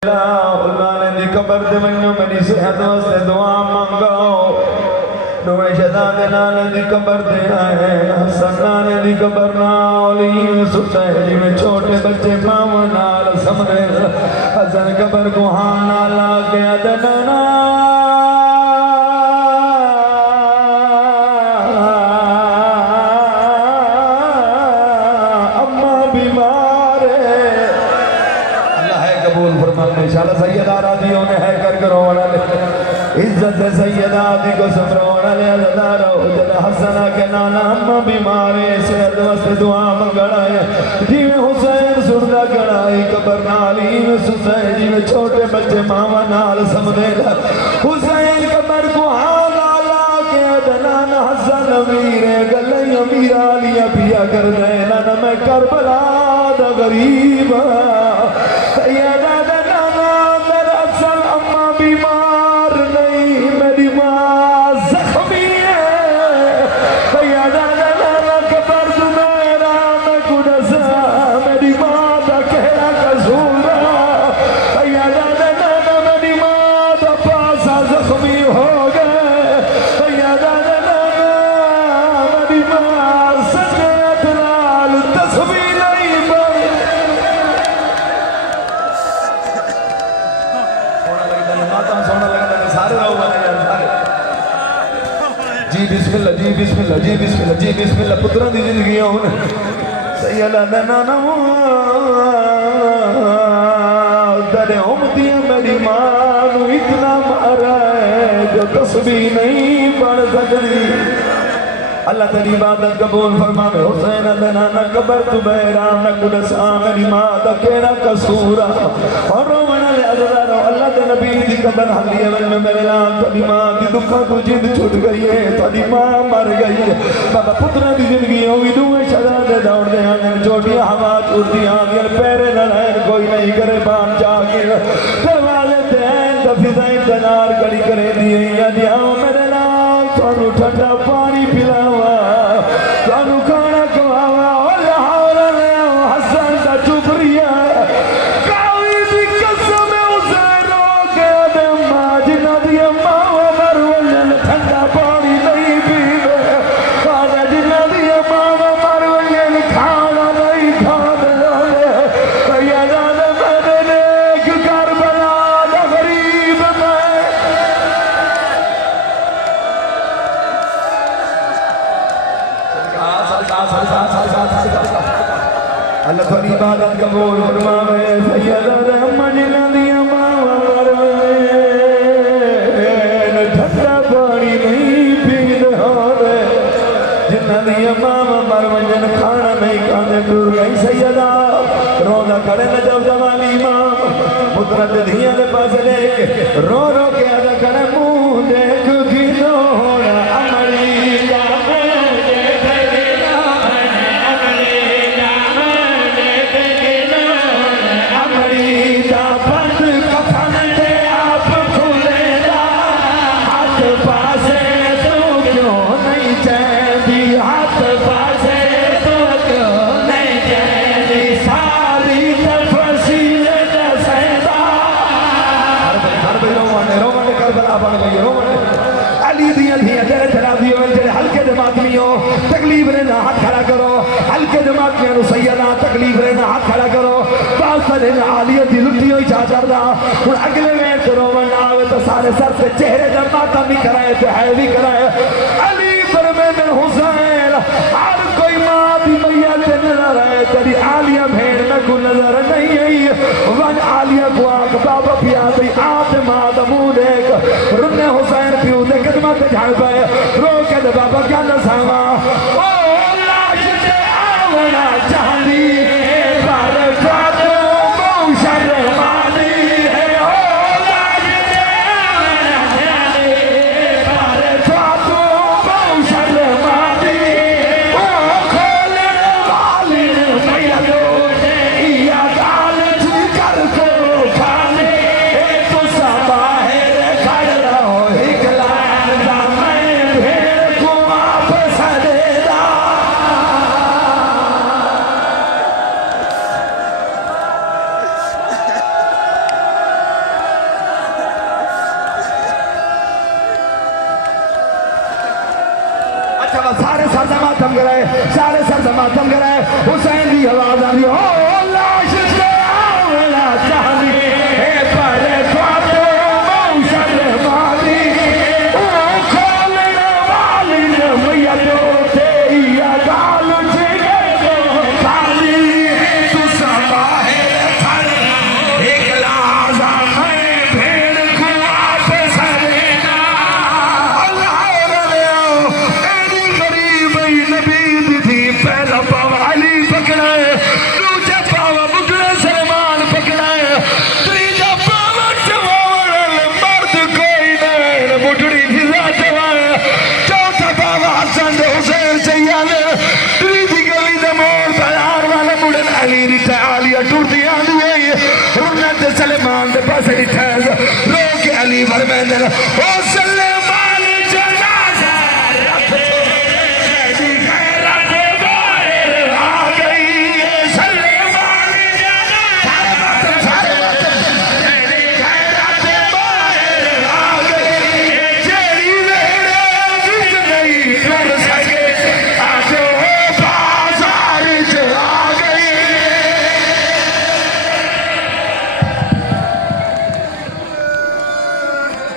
दी cover दे वञो मेरी सेहत वास्ते दुआ मंगो। दोवे शहजादे नाने दी कबर दे आए हसन नाने दी कबर नाली सुते जिवें छोटे बच्चे मां नाल समरे हसन कबर को हां नाल गया दना अम्मा बीमार है। अल्लाह है कबूल फरमाने इंशाअल्लाह। सैयदा राजी होने है कर करो इज्जत सैयदा दी को समरोना ले अज़दारो जद हसना के नाना अम्मा बीमार है सेहत वास्ते दुआ मंगणाए जिवें हुसैन सुरदा गणाई कबर नाली हुसैन जिवें छोटे बच्चे मावा नाल समदे हुसैन कबर को हां नाला के नाना हसन अमीर गल्ले अमीर आलिया पिया कर दे नाना मैं करबला दा गरीब सैयदा जी बिस्मिल्लाह जी बिस्मिल्लाह जी बिस्मिल्लाह पुत्रा दी जिंदगी हुन सैयदा नाना दरे उम्मतियां मेरी मां नू इतना मारा है जो तस्बीह नहीं पढ़ सकती। अल्लाह तेरी इबादत कबूल फरमावे। हुसैन नाना कबर तू बेरा न कुदसा मेरी मां दा केड़ा कसूर और रोवण ले अज़दारो अल्लाह दे नबी दी कबर हलिए वन मेरे नाम तेरी मां दी दुखा तू जिंद छुट गई है तेरी मां मर गई है बाबा पुत्रा दी जिंदगी होगी दुए शहजादे दौड़दे आंदे चोटियां हवा उड़दी आंदियां पैरे न लैन कोई नहीं करे बाम जाके दरवाजे ते दफिजाई तनार कड़ी करे दिए याद आओ मेरे नाम थानू ठंडा पानी पिलावा थानू खाना खवावा हसन दा चुपरिया काली दी कसम उसे रो के दे मां जिन्ना दी मां मर वजन ठंडा पानी नहीं पीवे खाना जिन्ना दी मां मर वजन खाना नहीं खाते सैयदा मैंने नेक करबला दा गरीब मैं अल्लाह थोड़ी इबादत कबूल फरमावे। सैयदा अम्मा जिन्ना दी मां मरवे ठंडा पानी नहीं पींदे होवे जिन्ना दी मां मर वजन खाना नहीं खाते दूर गई सैयदा रोजा खड़े न जब जवानी मां पुत्र ते धियां दे पास लेके रो रो के आदा खड़े मुंह देख गिनो होना अमरी तकलीफ रहना हाथ खड़ा करो हल्के दिमागियों सैयदा तकलीफ रहना हाथ खड़ा करो आलिया की लुटी हुई चा चढ़दा हूँ अगले में करो आवे तो सारे सर से चेहरे का माता भी कराए तो है भी कराए अली फरमान हुसैन हर कोई माँ भी मैया से नजर आए तेरी आलिया भेड़ में को नजर नहीं आई वन आलिया को आंख बाबा पिया दी आप माँ का मुंह देख रुन्ने हुसैन पियो दे कदमां ते झाड़ पाए रो के दे बाबा क्या दसावा ओ लाश ते आवना चाहती पर फातो बहु शर्मानी है ओ लाश ते आवना चाहती पर फातो बहु शर्मानी ओ खोलन वाली मैया दो या गाल कर को खाने तो सब बाहर खड़ रहो हिकला मैं भेड़ को आप सदे सर मातम कराए, सारे सर मातम कराए। हुसैन की आवाज आ रही हो लाश से आवला चाहनी ए पर ख्वाबो मौशर मारी ओ खोलने वाली न मैया जो तेरी गाल जिगर को खाली तू समा है थर एक लाजा है भेड़ को आप सरेना अल्लाह रे एनी गरीब नबी दी पहला पाव अली पकड़ा दूजा पाव बुकरे सलमान पकड़ा तीजा पाव चवावल मर्द कोई नहीं मुठड़ी ढिला चवाया चौथा पाव हसन हुसैन चैयाल तीजी गली दे मोड़ तैयार वाले मुड़न अली दी आलिया टूटदी आंदी है रुन्नत सलमान दे पासे दी ठहर रो के अली फरमांदे ओ सल्ले